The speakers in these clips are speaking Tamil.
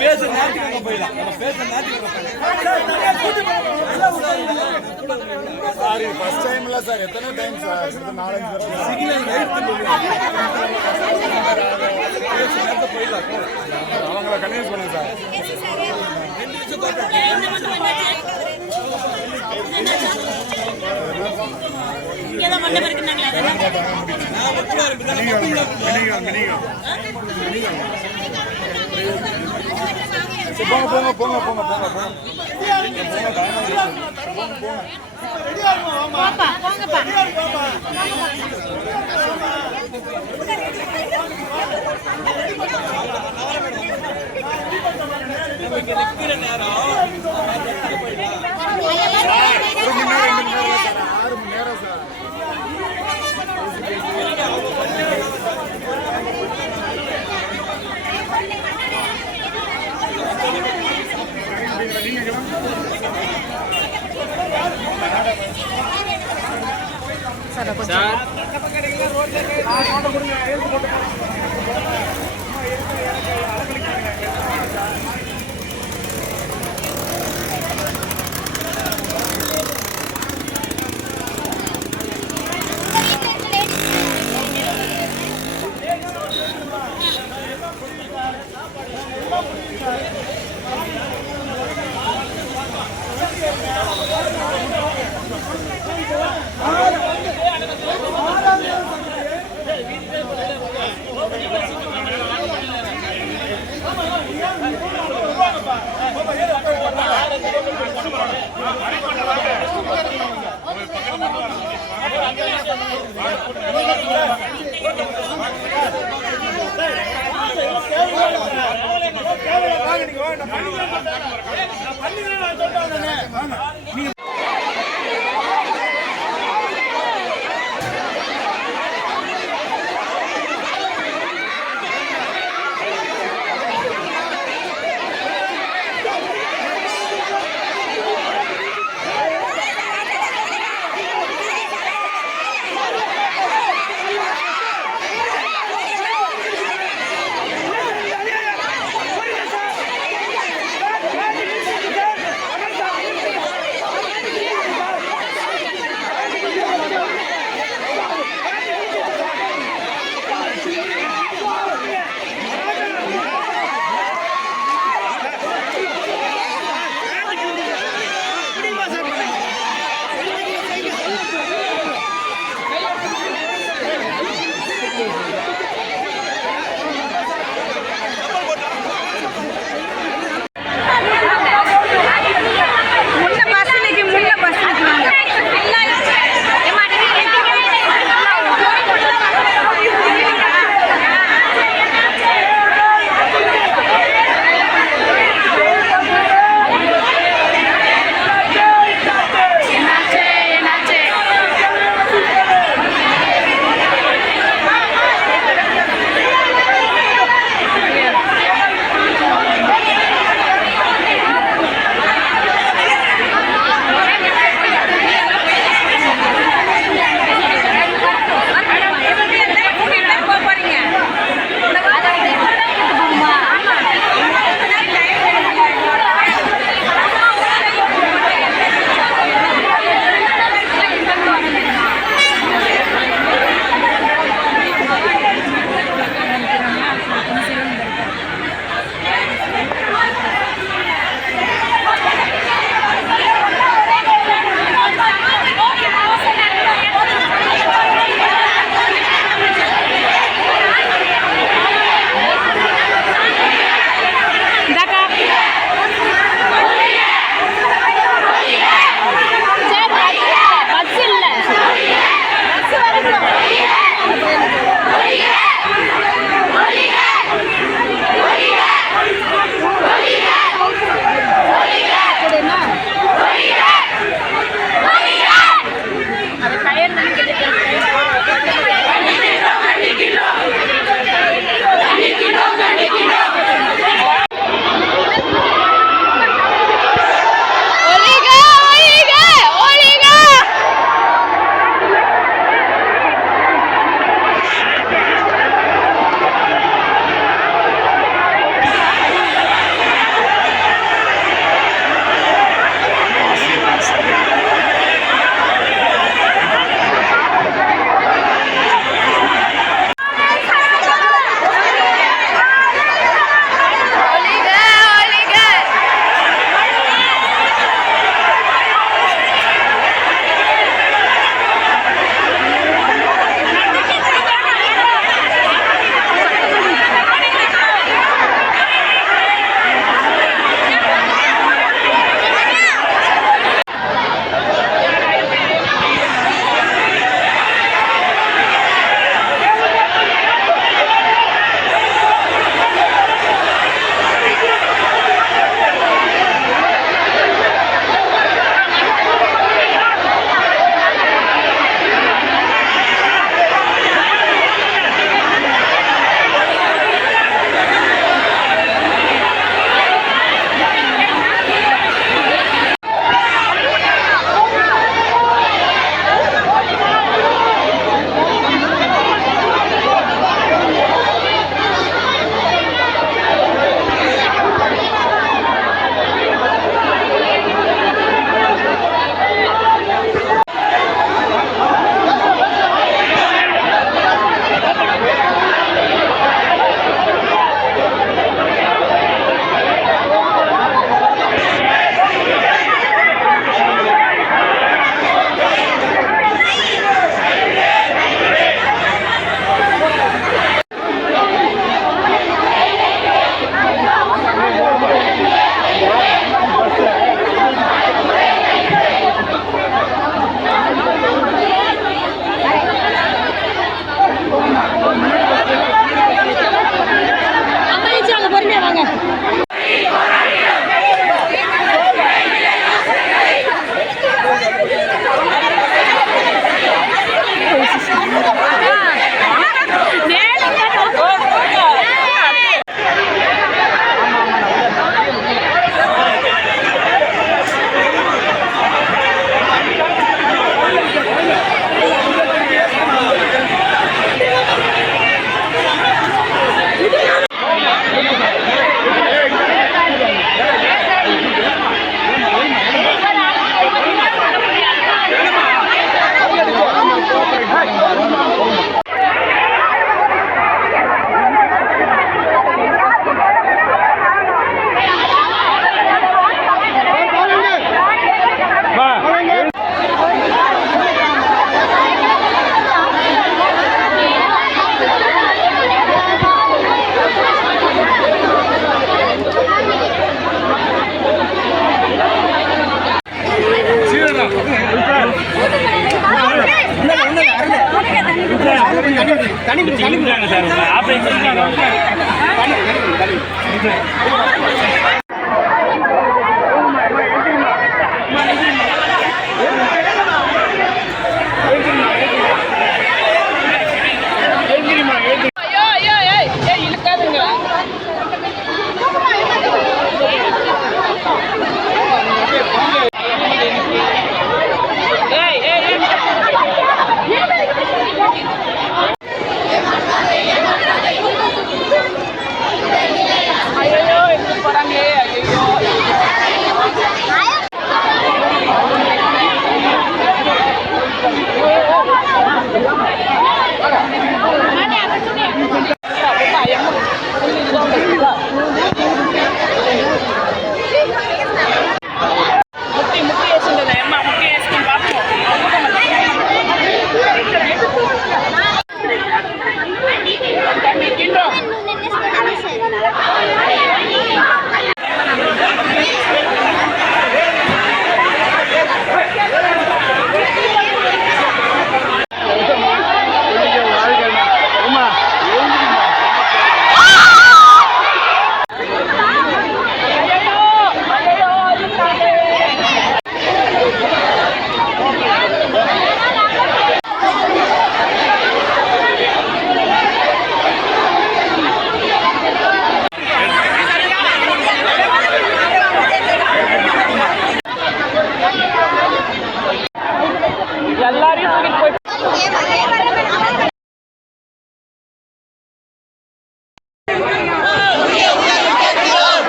பேச நேரத்துக்கு போயிடலாம். நம்ம பேச நேரத்துக்கு சார் இது ஃபர்ஸ்ட் டைம் இல்ல சார், எத்தனை டைம் சார்? இது 4-5 வருஷம் சிக்னல் போயிடலாம். அவங்கள கன்வின்ஸ் பண்ணுங்க சார். போங்க போங்க போங்க போங்க போங்க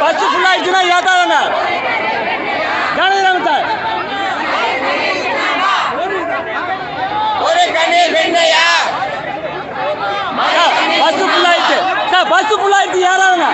பஸ் ஃபுல் ஆயிடுச்சுன்னா ஏத்தாதங்க ஜானகிராமத்தை பஸ் ஃபுல் ஆயிடுச்சு சார், பஸ் ஃபுல் ஆயிடுச்சு ஏறாதுங்க.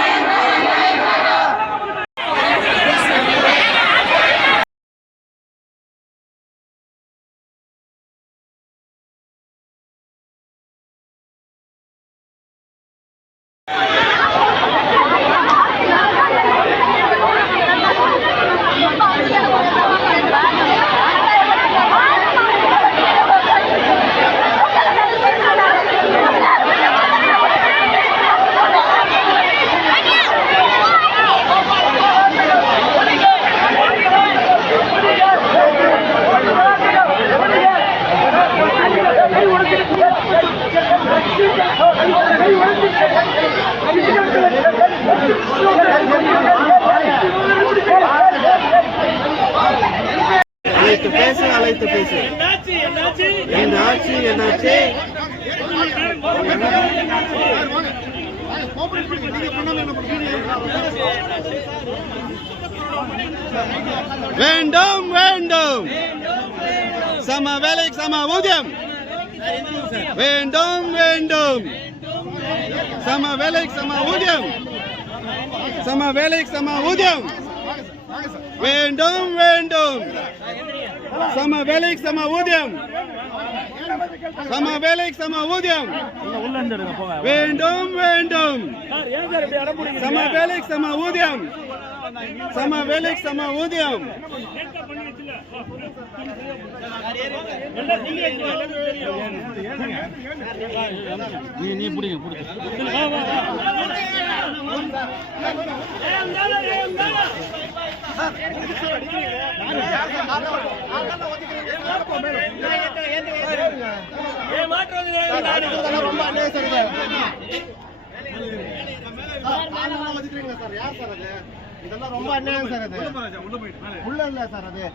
அழைத்து பேசு. என்னாச்சு என்னாச்சு? வேண்டும் வேண்டும் சம வேலைக்கு சம ஊதியம். வேண்டும் வேண்டும் சம வேலைக்கு சம ஊதியம். சம வேலைக்கு சம ஊதியம். வேண்டும் வேண்டும் சம வேலைக்கு சம ஊதியம். சம வேலைக்கு சம ஊதியம். வேண்டும் வேண்டும் சம வேலைக்கு சம ஊதியம். சம வேலைக்கு சம ஊதியம். நீ பிடிங்க ரொம்ப அநியாயம் சார். இதெல்லாம் ரொம்ப அநியாயம் சார். அது உள்ள இல்ல சார். அது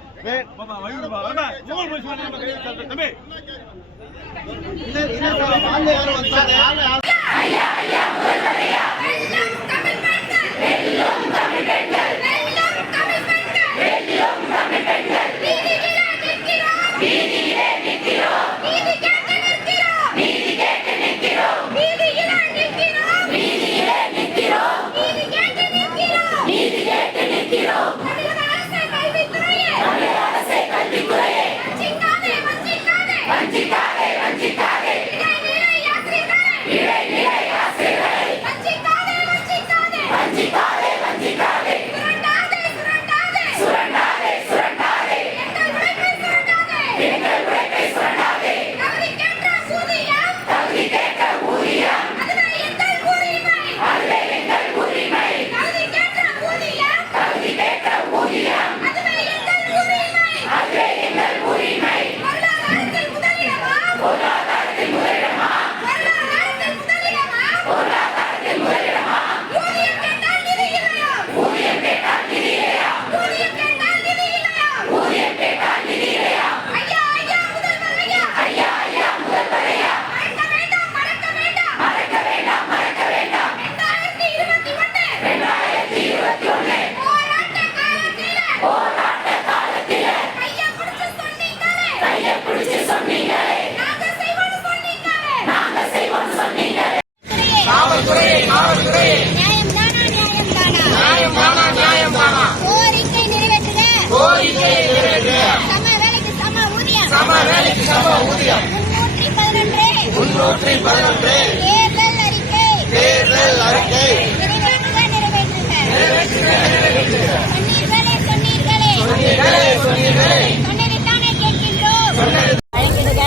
தேர்தல் அறிக்கை சொன்னீர்களே கேட்கின்றோம். வழங்கிடுக.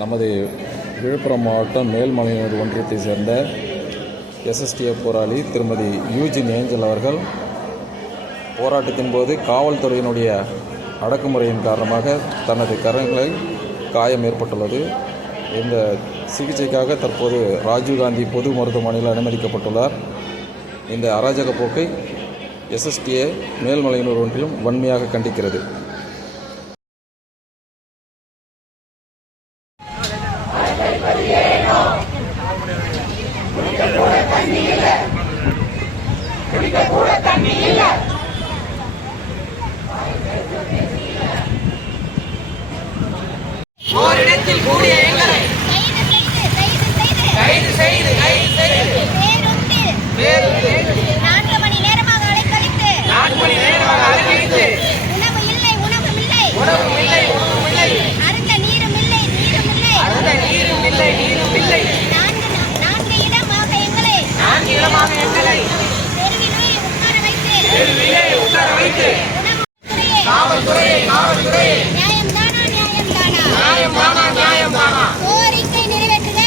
நமது விழுப்புரம் மாவட்டம் மேல்மலையனூர் ஒன்றியத்தை சேர்ந்த எஸ்எஸ்டிஎஃப் போராளி திருமதி யூஜின் ஏஞ்சல் அவர்கள் போராட்டத்தின் போது காவல்துறையினுடைய அடக்குமுறையின் காரணமாக தனது கரங்களை காயம் ஏற்பட்டுள்ளது. இந்த சிகிச்சைக்காக தற்போது ராஜீவ்காந்தி பொது மருத்துவமனையில் அனுமதிக்கப்பட்டுள்ளார். இந்த அராஜக போக்கை எஸ்எஸ்டிஏ மேல்மலையனூர் ஒன்றியம் வன்மையாக கண்டிக்கிறது. ஓரிடத்தில் கூடிய எங்களை கைது செய்து வேறொன்று 4 மணி நேரமாக அலைக்கழித்து உணவும் இல்லை அருந்த நீரும் இல்லை 4 இடமாக எங்களை தெருவிலே உட்கார வைத்து காவல்துறையை நியாயம்தானா கோரிக்கை நிறைவேற்றுக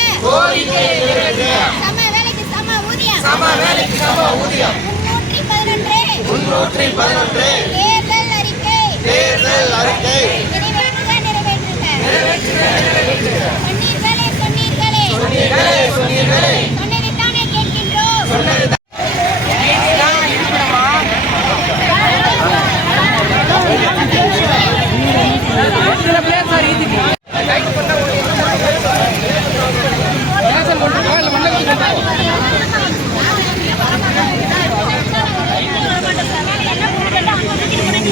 சம வேலைக்கு சம ஊதியம் 311 தேர்தல் அறிக்கை நிறைவேற்றுக சொன்னீர்களே சொன்னதைத்தானே கேட்கின்றோம்.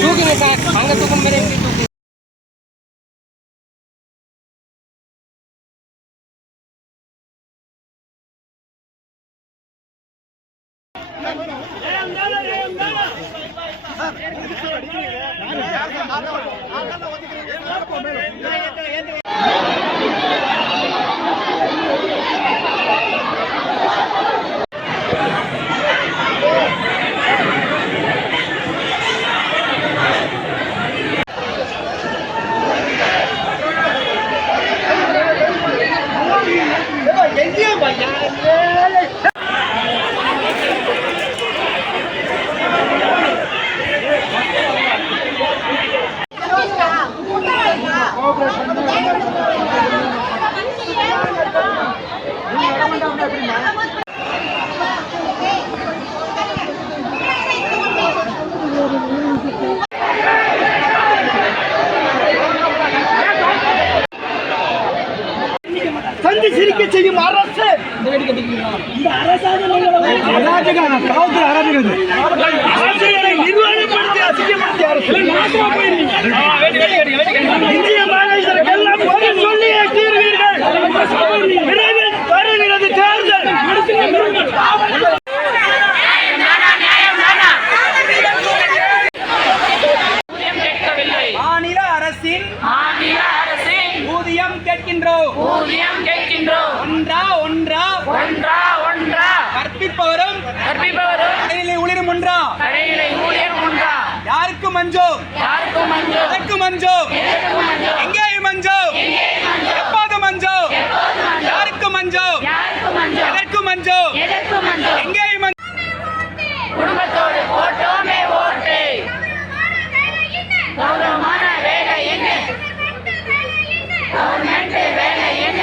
தூக்குங்க சார், அங்க தூக்கும் மாதிரி கண்டு சிரிக்க செய்யும் அரசு இந்த அரசாங்கம் காவல்துறை அரசுகளை நிர்வாகப்படுத்தி அசிங்கப்படுத்திய அரசு நிச்சயமாக இதற்கெல்லாம் பதில் சொல்லியே தீர்வீர்கள். விரைவில் வருகிறது தேர்தல். மாநில அரசின் ஊதியம் கேட்கின்றோம். ஒன்றா கற்பிப்பவரும் கடையிலே ஊழியரும் ஒன்றா. யாருக்கு மஞ்சோம்? எதற்கு மஞ்சோம்? எங்கேயும் மஞ்சோம்? எப்போது மஞ்சோம்? யாருக்கு மஞ்சோம்? எதற்கு மஞ்சோம்? எங்கேயும் மஞ்சோம்? குடும்பத்தோடு போட்டோமே ஓட்டு கௌரவமான வேலை என்ன கவர்மெண்ட் வேலை என்ன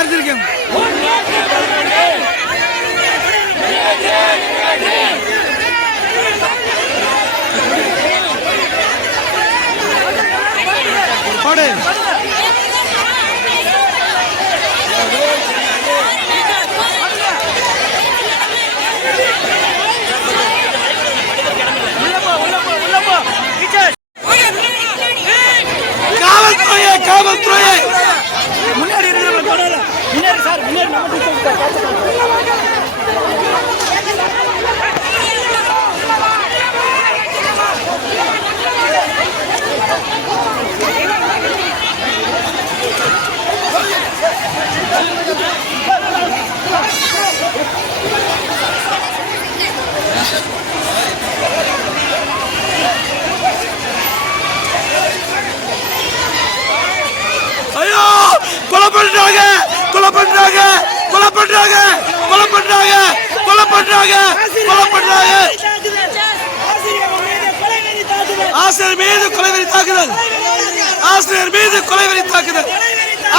யாருக்கும் போடு காவல்துறையை முன்னாடி சார் முன்னாடி ஐயோ கொலை பண்றாங்க கொலை பண்றாங்க கொலை பண்றாங்க கொலை பண்றாங்க கொலை பண்றாங்க கொலை பண்றாங்க ஆசிரியர் மீது கொலைவெறி தாக்குதல் ஆசிரியர் மீது கொலைவெறி தாக்குதல்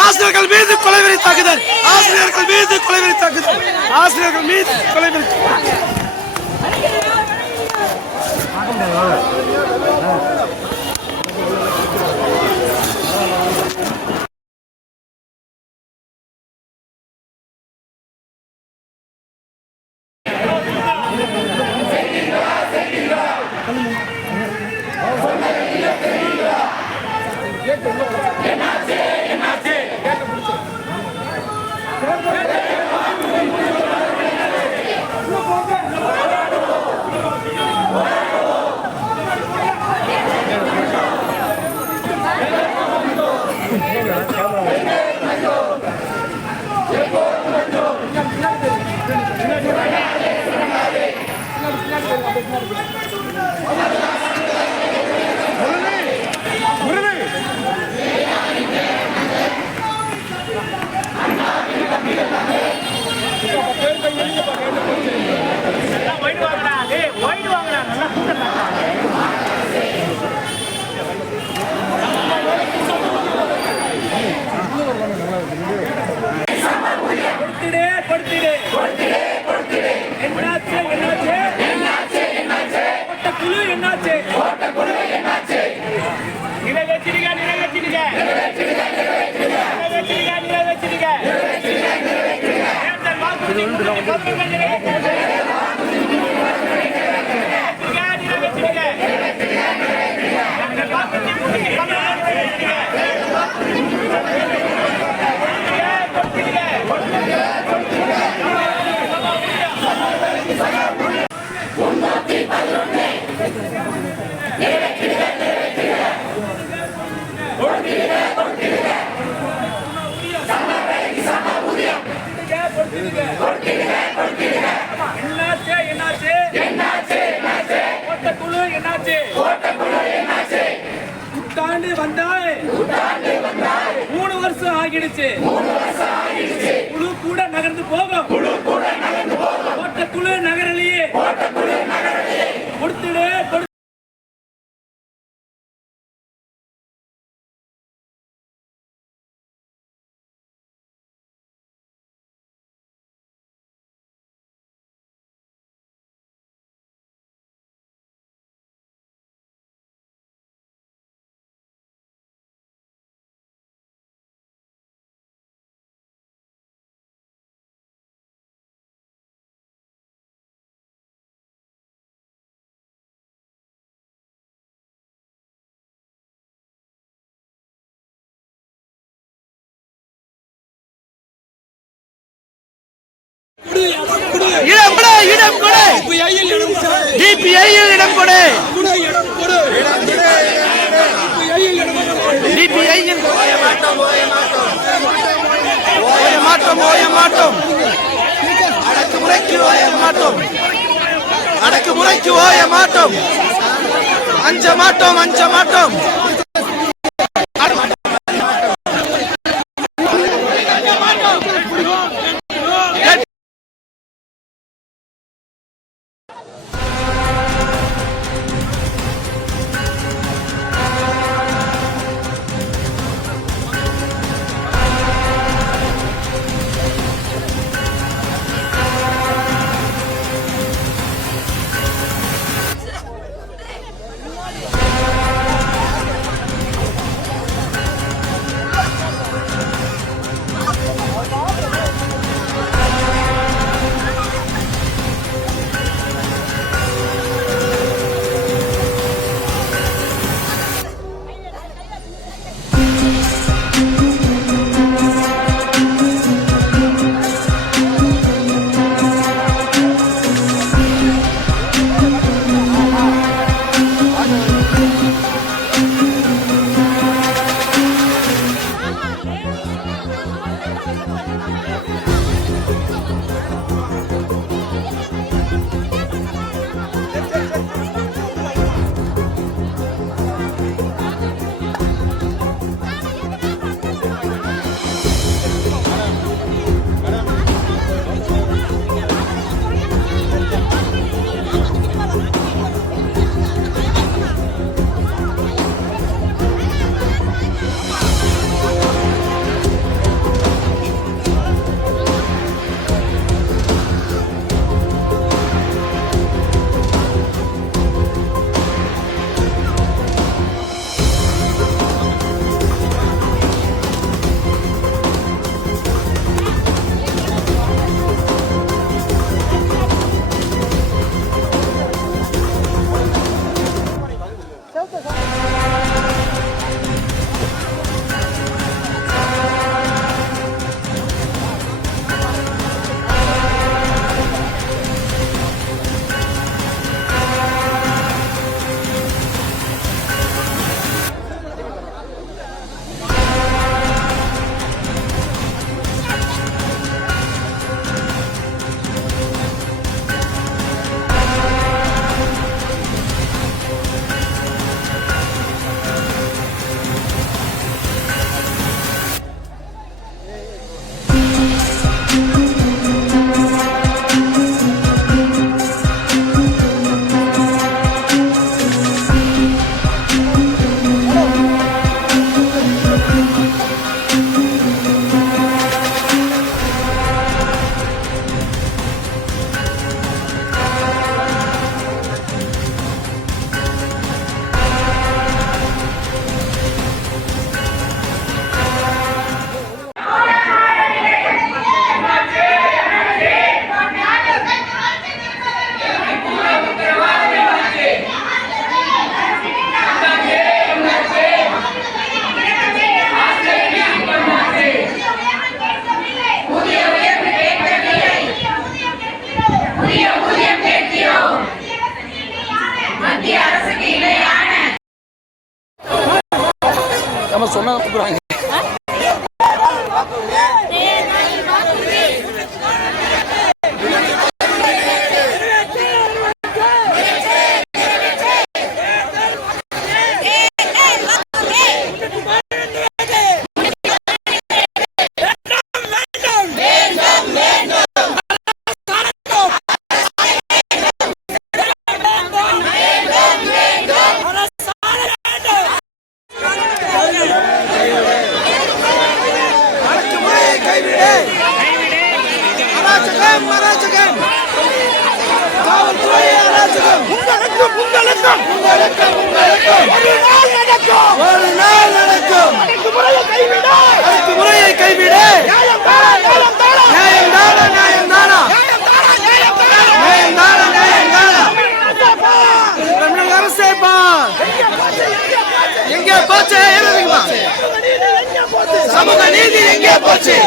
ஆசிரியர்கள் மீது கொலைவெறி தாக்குதல் ஆசிரியர்கள் மீது கொலைவெறி தாக்குதல் ஆசிரியர்கள் மீது கொலைவெறி வந்தாய் 3 வருஷம் ஆகிடுச்சு குழு கூட நகர்ந்து போகும் ஓட்ட குழு நகரலையே கொடுத்துடு இடம் கொடு டிபிஐயில் இடம் கொடு டிபிஐயில் ஓய மாட்டோம் அடக்குமுறைக்கு ஓய மாட்டோம் அஞ்ச மாட்டோம் நம்ம சொன்னா கொடுக்குறாங்க. சமூக நீதி எங்கே போச்சு?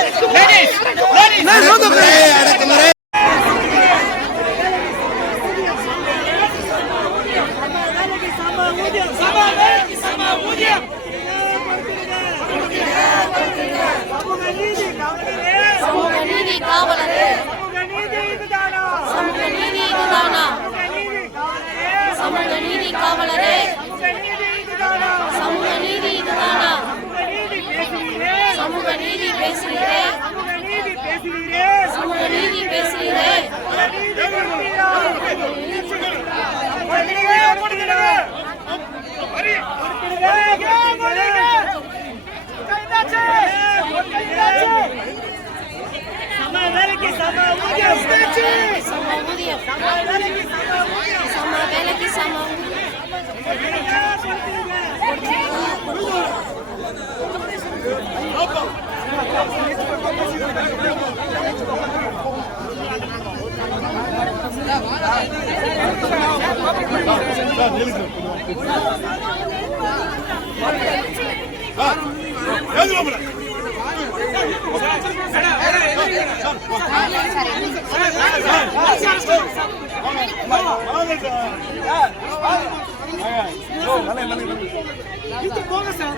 இது போங்க சார்.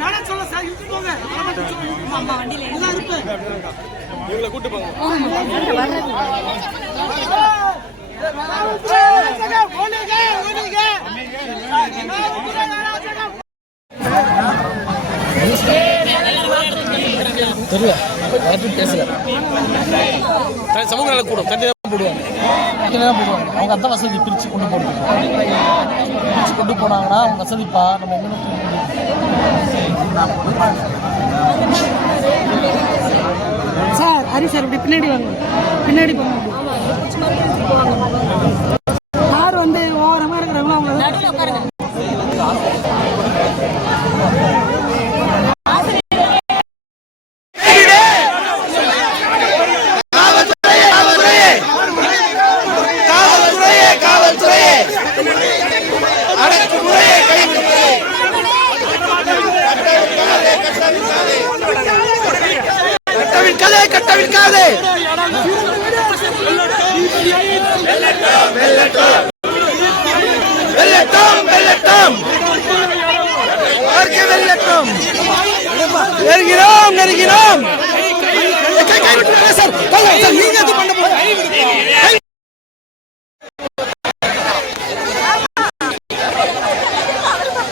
நானே சொல்ல சார், இது போங்க. அம்மா வண்டியில எல்லாம் இருக்கு. இவங்கள கூட்டி போங்க. தெரியல பேசல சமூக நல கூடும் கண்டிப்பாக போடுவாங்க அவங்க அந்த வசதி பிரித்து கொண்டு போனாங்கன்னா அவங்க வசதிப்பா நம்ம எங்கே சார் ஹரி சார் இப்படி பின்னாடி வாங்க, பின்னாடி போங்க. யார் வந்து ஓரமாக இருக்கிறாங்களோ அவங்க கட்டவிழ்க்காதே வெள்ளட்டம் வெள்ளட்டம் வெள்ளட்டம் நெருங்கினோம் நெருங்கினோம் சார் நீங்க அது பண்ண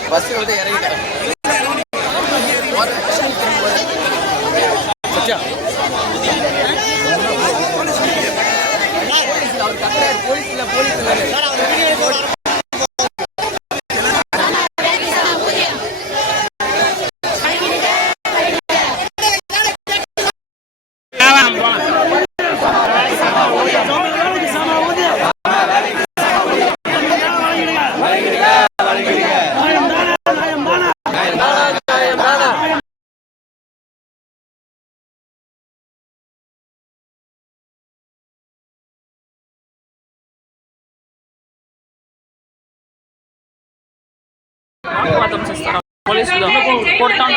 பஸ் வந்து இறங்கிட்டாங்க சத்யா పోలీసులు కొడతా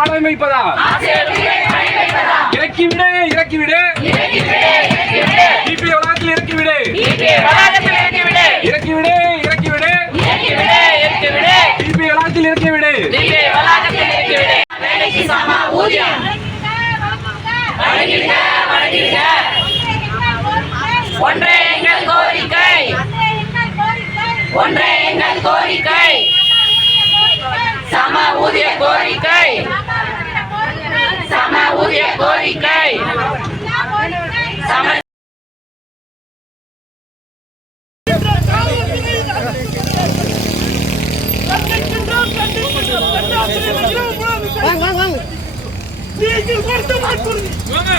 பணம் வைப்பதா? இறக்கிவிடு இறக்கிவிடு டிபி வளாகத்தில் இறக்கிவிடு இறக்கிவிடு இறக்கிவிடு டிபி வளாகத்தில் இறக்கிவிடு. ஒன்றே எங்கள் கோரிக்கை, ஒன்றே எங்கள் கோரிக்கை, சம ஊதிய கோரிக்கை, சம ஊதிய கோரிக்கை, சம நீங்கள் கொடுத்த வாக்குறுதி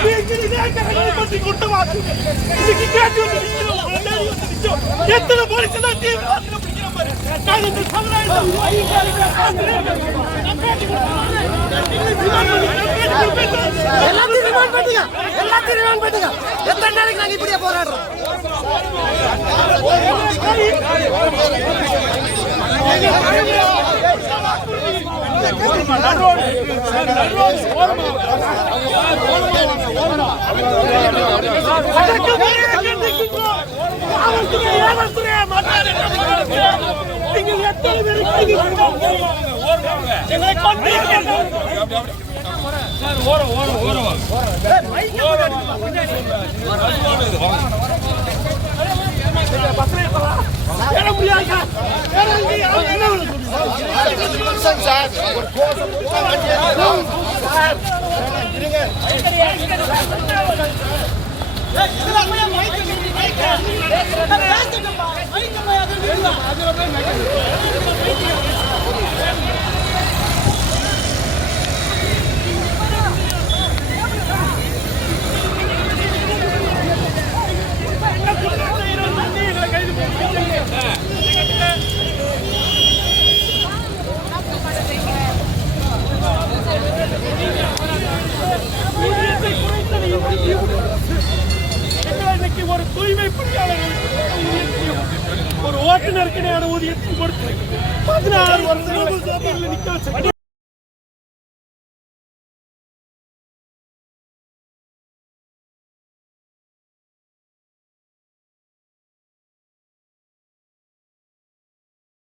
நீங்கள் இதே கரங்களை பற்றி கொடுத்த வாக்குறுதி இன்னைக்கு கேட்டு வந்து நிற்கிறோம். எத்தனை போலீஸ் தான் தீவிரவாதத்தில் பிடிக்கிற மாதிரி நாங்கள் இந்த சமுதாயத்தை எல்லாத்தையும் ரிமாண்ட் பண்ணுங்க, எல்லாத்தையும் ரிமாண்ட் பண்ணுங்க. எத்தனை நாளைக்கு நாங்கள் இப்படியே போராடுறோம்? ஒரு தூய்மை பணியாளர்கள் ஒரு ஓட்டுநருக்கிடையான ஊதியத்தை கொடுத்து 16 வருஷங்கள் நிக்க வச்சு